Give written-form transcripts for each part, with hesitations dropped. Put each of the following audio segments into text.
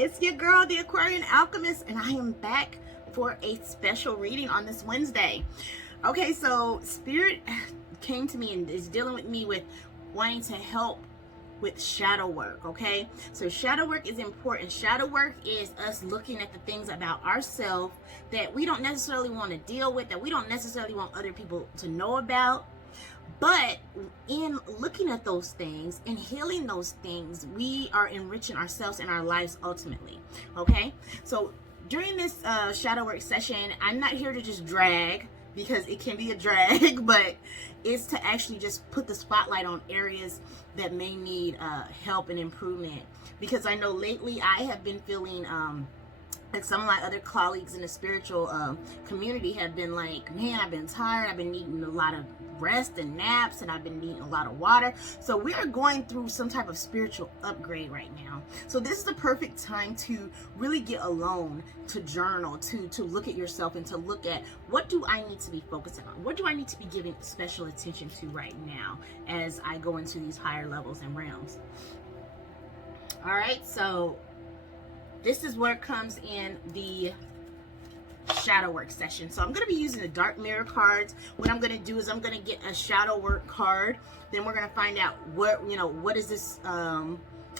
It's your girl, the Aquarian Alchemist, and I am back for a special reading on this Wednesday. Okay, so Spirit came to me and is dealing with me with wanting to help with shadow work. Okay, so shadow work is important. Shadow work is us looking at the things about ourselves that we don't necessarily want to deal with, that we don't necessarily want other people to know about. But in looking at those things and healing those things, we are enriching ourselves and our lives ultimately. Okay, so during this shadow work session, I'm not here to just drag, because it can be a drag, but it's to actually just put the spotlight on areas that may need help and improvement. Because I know lately I have been feeling like some of my other colleagues in the spiritual community have been like, man, I've been tired, I've been needing a lot of rest and naps, and I've been needing a lot of water. So we are going through some type of spiritual upgrade right now. So this is the perfect time to really get alone, to journal, to look at yourself, and to look at, what do I need to be focusing on? What do I need to be giving special attention to right now as I go into these higher levels and realms? All right, so this is where it comes in the shadow work session. So I'm going to be using the dark mirror cards. What I'm going to do is I'm going to get a shadow work card. Then we're going to find out what, what is this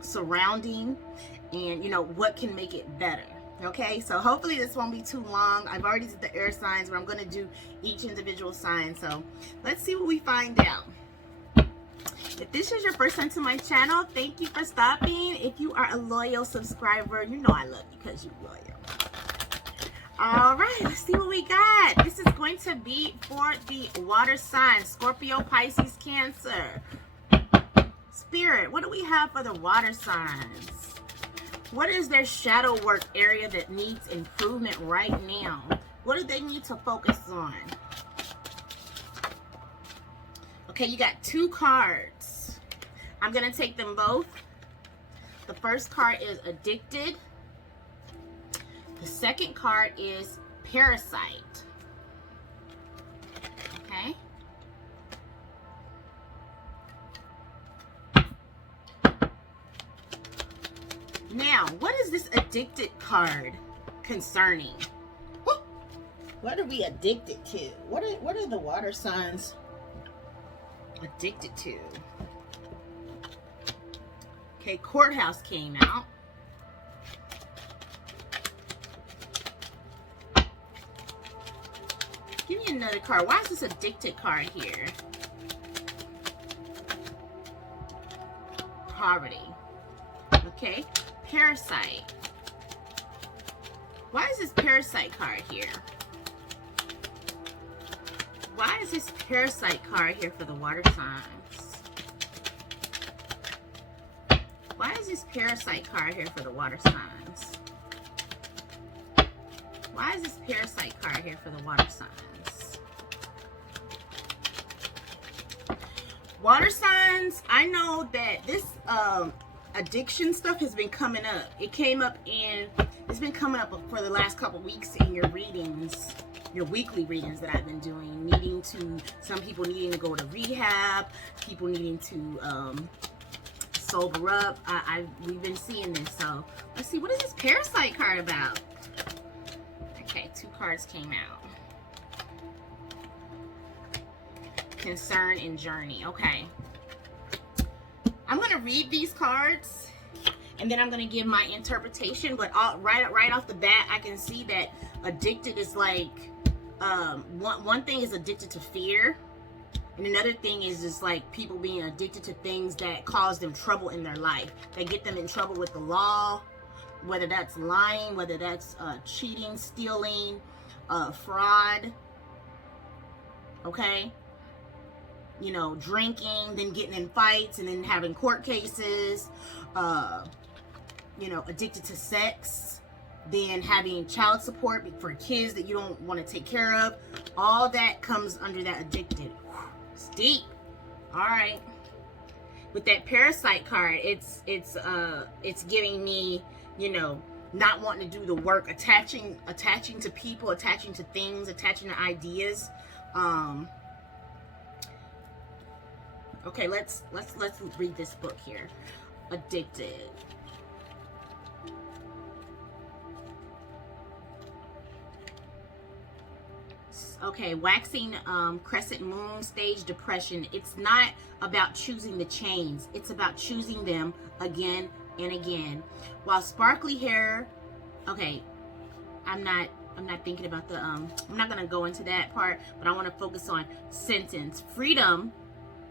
surrounding, and what can make it better. Okay, so hopefully this won't be too long. I've already did the air signs, where I'm going to do each individual sign. So let's see what we find out. If this is your first time to my channel, thank you for stopping. If you are a loyal subscriber, you know I love you because you're loyal. All right, let's see what we got. This is going to be for the water signs: Scorpio, Pisces, Cancer. Spirit, what do we have for the water signs? What is their shadow work area that needs improvement right now? What do they need to focus on? Okay, you got two cards. I'm going to take them both. The first card is Addicted. The second card is Parasite. Okay. Now, what is this Addicted card concerning? What are we addicted to? What are the water signs addicted to? Okay, Courthouse came out. Give me another card. Why is this Addicted card here? Poverty. Okay, Parasite. Why is this Parasite card here? Why is this Parasite card here for the water signs? Why is this Parasite card here for the water signs? Why is this Parasite card here for the water signs? Water signs, I know that this addiction stuff has been coming up. It's been coming up for the last couple weeks in your readings, your weekly readings that I've been doing. Some people needing to go to rehab, people needing to sober up. We've been seeing this. So let's see, what is this Parasite card about? Okay, two cards came out. Concern and journey. Okay, I'm going to read these cards and then I'm going to give my interpretation. But right off the bat, I can see that addicted is like, one thing is addicted to fear, and another thing is just like people being addicted to things that cause them trouble in their life. They get them in trouble with the law, whether that's lying, whether that's cheating, stealing, fraud. Okay, drinking, then getting in fights, and then having court cases. Addicted to sex, then having child support for kids that you don't want to take care of. All that comes under that addicted. It's deep. All right. With that Parasite card, it's giving me, not wanting to do the work, attaching to people, attaching to things, attaching to ideas. Okay, let's read this book here. Addicted. Okay, waxing crescent moon stage depression. It's not about choosing the chains. It's about choosing them again and again. While sparkly hair, okay, I'm not thinking about the I'm not gonna go into that part, but I want to focus on sentence. Freedom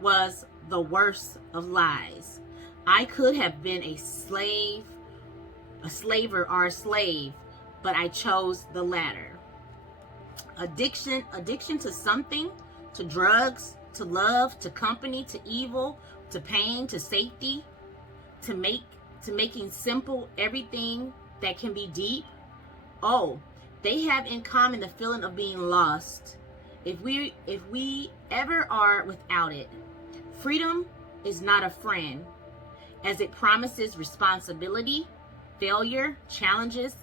was the worst of lies. I could have been a slave, a slaver or a slave, but I chose the latter. Addiction to something, to drugs, to love, to company, to evil, to pain, to safety, to making simple everything that can be deep. Oh, they have in common the feeling of being lost. If we ever are without it, freedom is not a friend, as it promises responsibility, failure, challenges.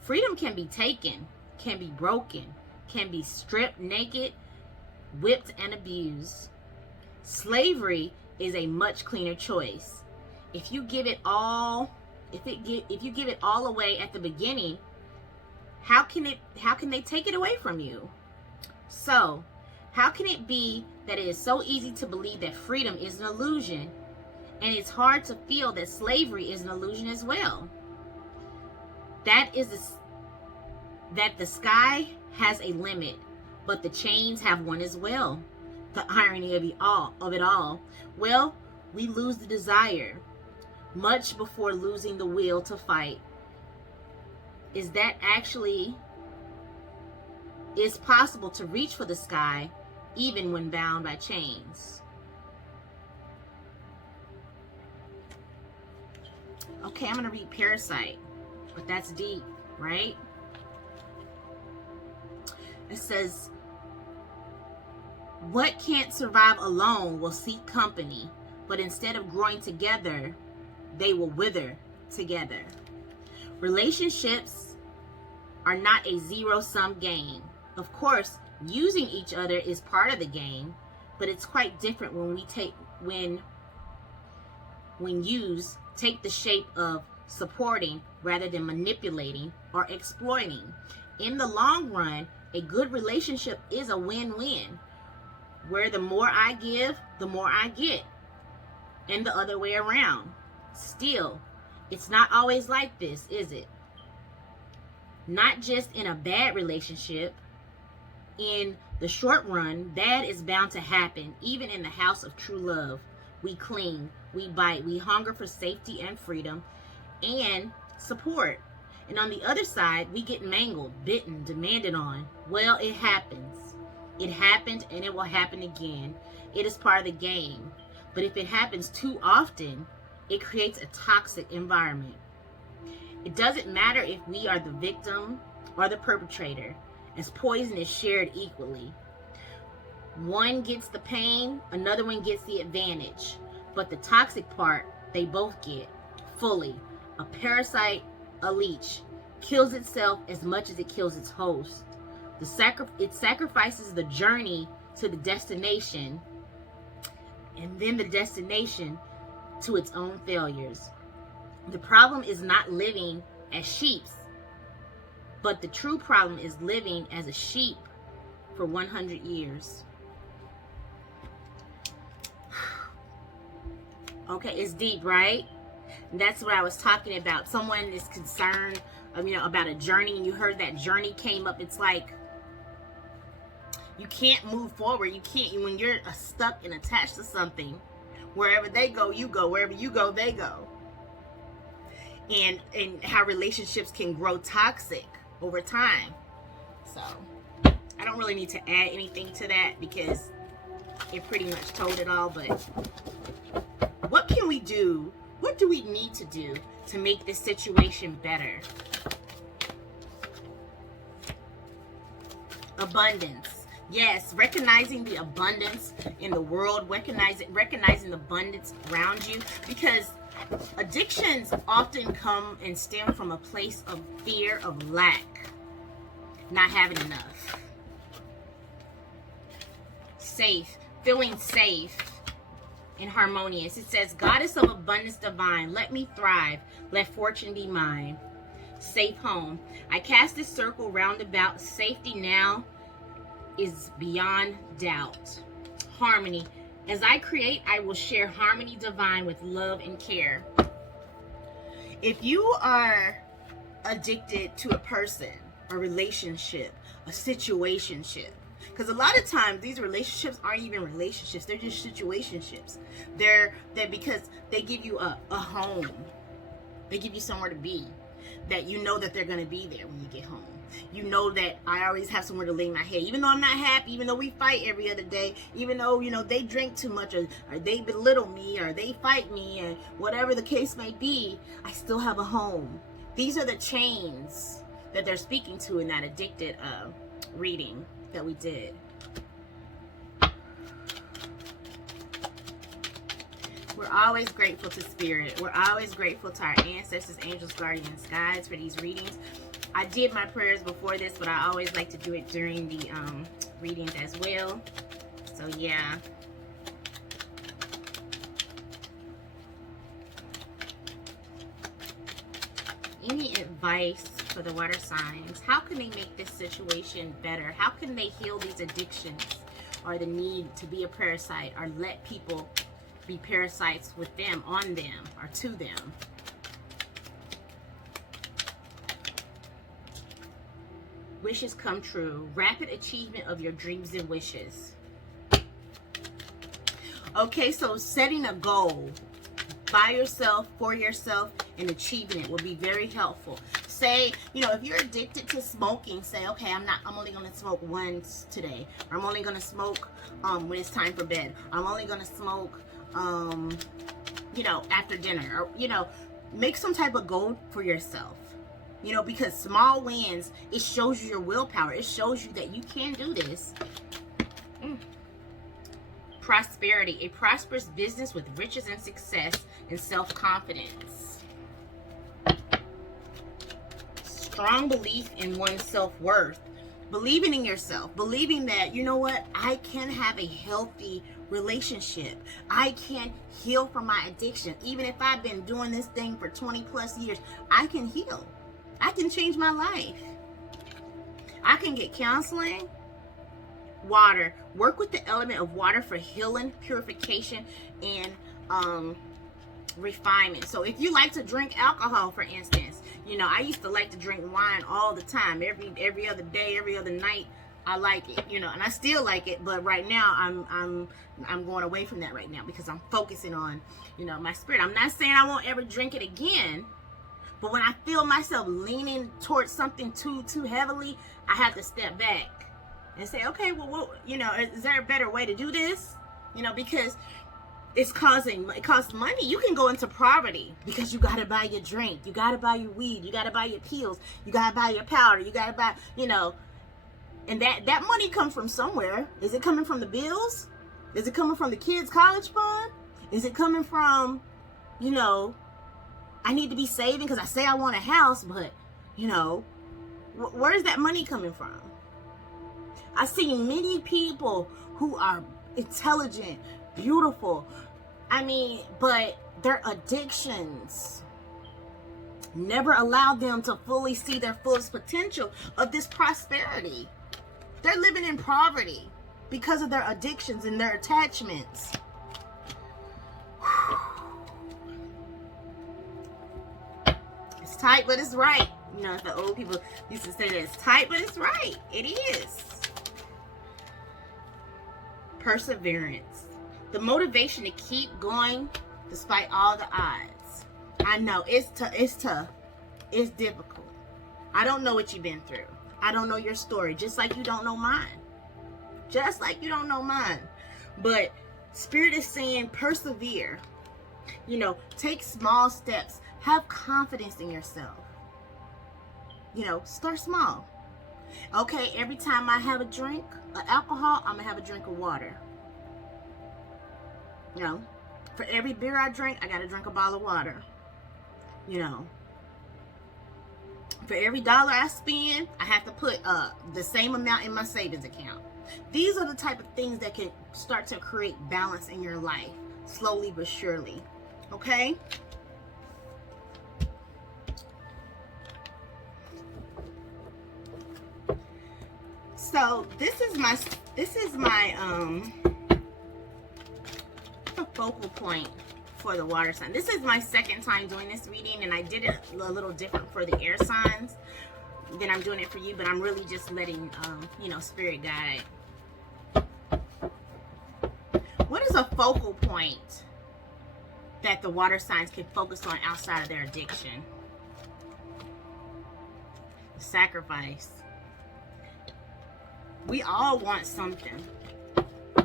Freedom can be taken, can be broken, can be stripped naked, whipped and abused. Slavery is a much cleaner choice. If you give it all, if you give it all away at the beginning, how can they take it away from you? So, how can it be that it is so easy to believe that freedom is an illusion, and it's hard to feel that slavery is an illusion as well? That the sky has a limit, but the chains have one as well. The irony of it all. Well, we lose the desire much before losing the will to fight. Is that actually is possible to reach for the sky even when bound by chains? Okay, I'm going to read Parasite, but that's deep, right? It says, what can't survive alone will seek company, but instead of growing together, they will wither together. Relationships are not a zero-sum game. Of course, using each other is part of the game, but it's quite different when used take the shape of supporting rather than manipulating or exploiting. In the long run, a good relationship is a win-win, where the more I give, the more I get, and the other way around. Still, it's not always like this, is it? Not just in a bad relationship. In the short run, bad is bound to happen, even in the house of true love. We cling, we bite, we hunger for safety and freedom and support. And on the other side, we get mangled, bitten, demanded on. Well, it happens. It happened and it will happen again. It is part of the game. But if it happens too often, it creates a toxic environment. It doesn't matter if we are the victim or the perpetrator, as poison is shared equally. One gets the pain, another one gets the advantage. But the toxic part, they both get fully. A parasite, a leech, kills itself as much as it kills its host. It sacrifices the journey to the destination, and then the destination to its own failures. The problem is not living as sheep, but the true problem is living as a sheep for 100 years. Okay, it's deep, right? And that's what I was talking about. Someone is concerned, about a journey, and you heard that journey came up. It's like you can't move forward. You can't, when you're stuck and attached to something. Wherever they go, you go. Wherever you go, they go. And how relationships can grow toxic over time. So I don't really need to add anything to that because it pretty much told it all. But what can we do? What do we need to do to make this situation better? Abundance. Yes, recognizing the abundance in the world, recognizing the abundance around you, because addictions often come and stem from a place of fear of lack, not having enough. Safe, feeling safe and harmonious. It says, Goddess of abundance divine, let me thrive, let fortune be mine. Safe home. I cast this circle round about, safety now is beyond doubt. Harmony. As I create, I will share harmony divine with love and care. If you are addicted to a person, a relationship, a situationship, because a lot of times these relationships aren't even relationships, they're just situationships. They're because they give you a home. They give you somewhere to be, that you know that they're going to be there when you get home. You know that I always have somewhere to lay my head, even though I'm not happy, even though we fight every other day, even though, you know, they drink too much, or they belittle me, or they fight me, and whatever the case may be, I still have a home. These are the chains that they're speaking to in that addicted reading that we did. We're always grateful to Spirit. We're always grateful to our ancestors, angels, guardians, guides for these readings. I did my prayers before this, but I always like to do it during the readings as well. So yeah. Any advice for the water signs? How can they make this situation better? How can they heal these addictions, or the need to be a parasite, or let people be parasites with them, on them, or to them? Wishes come true. Rapid achievement of your dreams and wishes. Okay, so setting a goal by yourself, for yourself, and achieving it will be very helpful. Say, you know, if you're addicted to smoking, say, okay, I'm only going to smoke once today. Or I'm only going to smoke when it's time for bed. I'm only going to smoke, you know, after dinner. Or, you know, make some type of goal for yourself. You know, because small wins, it shows you your willpower. It shows you that you can do this. Prosperity. A prosperous business with riches and success and self-confidence. Strong belief in one's self-worth. Believing in yourself. Believing that, you know what, I can have a healthy relationship. I can heal from my addiction. Even if I've been doing this thing for 20 plus years, I can heal. I can change my life. I can get counseling. Water. Work with the element of water for healing, purification, and refinement. So if you like to drink alcohol, for instance, you know, I used to like to drink wine all the time, every other day, every other night. I like it, you know, and I still like it, but right now I'm going away from that right now because I'm focusing on, you know, my spirit. I'm not saying I won't ever drink it again. But when I feel myself leaning towards something too heavily, I have to step back and say, okay, well, you know, is there a better way to do this? You know, because it costs money. You can go into poverty because you got to buy your drink. You got to buy your weed. You got to buy your pills. You got to buy your powder. You got to buy, you know, and that money comes from somewhere. Is it coming from the bills? Is it coming from the kids' college fund? Is it coming from, you know, I need to be saving because I say I want a house, but, you know, where's that money coming from? I've seen many people who are intelligent, beautiful, I mean, but their addictions never allow them to fully see their fullest potential of this prosperity. They're living in poverty because of their addictions and their attachments. It's tight, but it's right. You know, the old people used to say that it's tight, but it's right. It is. Perseverance. The motivation to keep going despite all the odds. I know it's tough. It's difficult. I don't know what you've been through. I don't know your story, just like you don't know mine. Just like you don't know mine. But Spirit is saying persevere. You know, take small steps. Have confidence in yourself. You know, start small. Okay, every time I have a drink of alcohol, I'm going to have a drink of water. You know, for every beer I drink, I got to drink a bottle of water. You know, for every dollar I spend, I have to put the same amount in my savings account. These are the type of things that can start to create balance in your life, slowly but surely. Okay? So this is my focal point for the water sign. This is my second time doing this reading, and I did it a little different for the air signs than I'm doing it for you, but I'm really just letting you know, spirit guide. What is a focal point that the water signs can focus on outside of their addiction? Sacrifice. We all want something,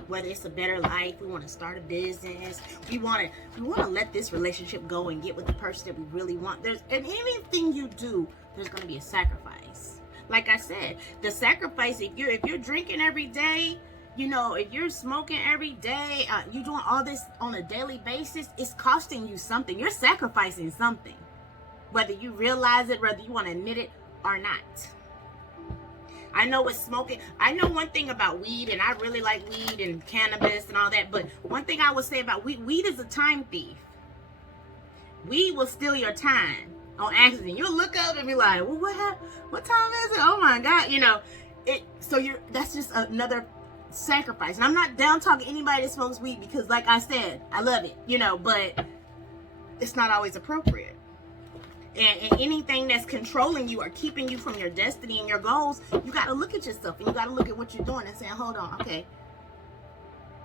whether it's a better life, we want to start a business, we want to let this relationship go and get with the person that we really want. And anything you do, there's going to be a sacrifice. Like I said, the sacrifice, if you're drinking every day, you know, if you're smoking every day, you're doing all this on a daily basis, it's costing you something. You're sacrificing something, whether you realize it, whether you want to admit it or not. I know with smoking, I know one thing about weed, and I really like weed and cannabis and all that, but one thing I would say about weed is a time thief. Weed will steal your time on accident. You'll look up and be like, well, what time is it? Oh my God, you know, that's just another sacrifice. And I'm not down talking anybody that smokes weed, because like I said, I love it, you know, but it's not always appropriate. And anything that's controlling you or keeping you from your destiny and your goals, you got to look at yourself, and you got to look at what you're doing and say, hold on, okay,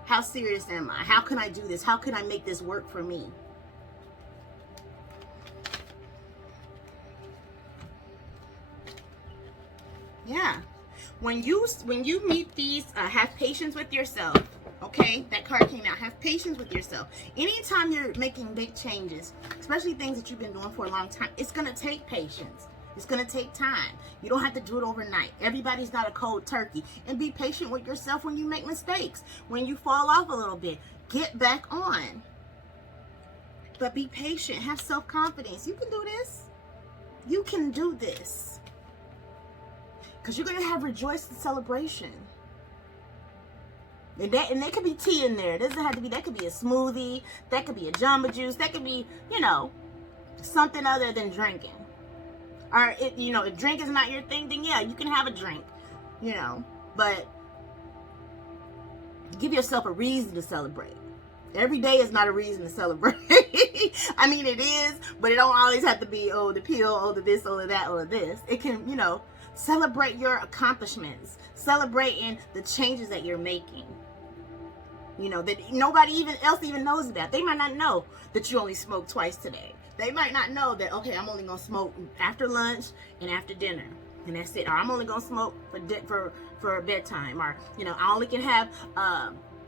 how serious am I? How can I do this? How can I make this work for me? Yeah. When you meet these, have patience with yourself. Okay, that card came out. Have patience with yourself. Anytime you're making big changes, especially things that you've been doing for a long time, it's going to take patience. It's going to take time. You don't have to do it overnight. Everybody's not a cold turkey. And be patient with yourself when you make mistakes. When you fall off a little bit, get back on. But be patient. Have self-confidence. You can do this. You can do this. Because you're going to have rejoice and celebration. And there could be tea in there. It doesn't have to be, that could be a smoothie. That could be a Jamba Juice. That could be, you know, something other than drinking. Or, you know, if drink is not your thing, then yeah, you can have a drink, you know. But give yourself a reason to celebrate. Every day is not a reason to celebrate. I mean, it is, but it don't always have to be, oh, the pill, oh, the this, oh, the that, oh, the this. It can, you know, celebrate your accomplishments. Celebrating the changes that you're making. You know, that nobody else knows about. They might not know that you only smoked twice today. They might not know that, okay, I'm only going to smoke after lunch and after dinner. And that's it. Or I'm only going to smoke for bedtime. Or, you know, I only can have,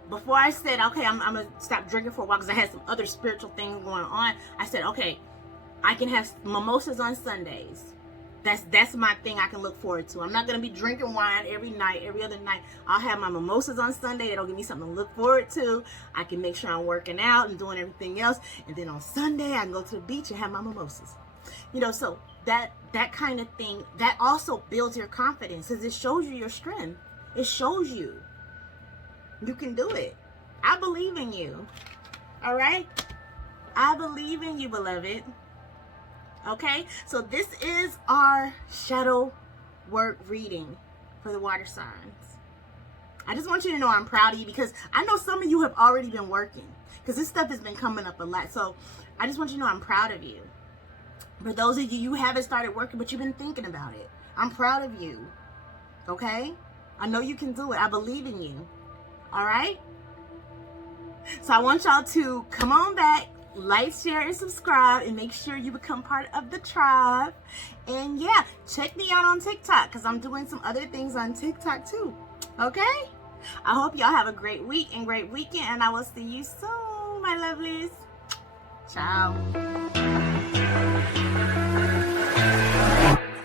before I said, okay, I'm going to stop drinking for a while because I had some other spiritual things going on. I said, okay, I can have mimosas on Sundays. That's my thing I can look forward to. I'm not going to be drinking wine every night, every other night. I'll have my mimosas on Sunday. It'll give me something to look forward to. I can make sure I'm working out and doing everything else. And then on Sunday, I can go to the beach and have my mimosas. You know, so that kind of thing, that also builds your confidence because it shows you your strength. It shows you can do it. I believe in you. All right? I believe in you, beloved. Okay, so this is our shadow work reading for the water signs. I just want you to know I'm proud of you because I know some of you have already been working because this stuff has been coming up a lot. So I just want you to know I'm proud of you. For those of you who haven't started working but you've been thinking about it, I'm proud of you. Okay, I know you can do it. I believe in you. All right, so I want y'all to come on back. Like, share, and subscribe, and make sure you become part of the tribe. And yeah, check me out on TikTok because I'm doing some other things on TikTok too. Okay? I hope y'all have a great week and great weekend, and I will see you soon, my lovelies. Ciao.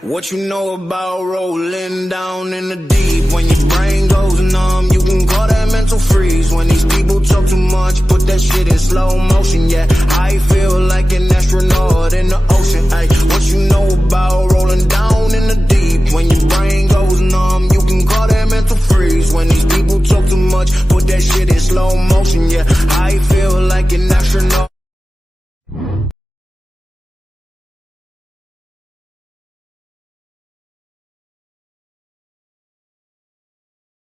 What you know about rolling down in the deep? When your brain goes numb, you can call that mental freeze. When these people talk too much, put that shit in slow motion. Yeah, I feel like an astronaut in the ocean. Ay, what you know about rolling down in the deep? When your brain goes numb, you can call that mental freeze. When these people talk too much, put that shit in slow motion. Yeah,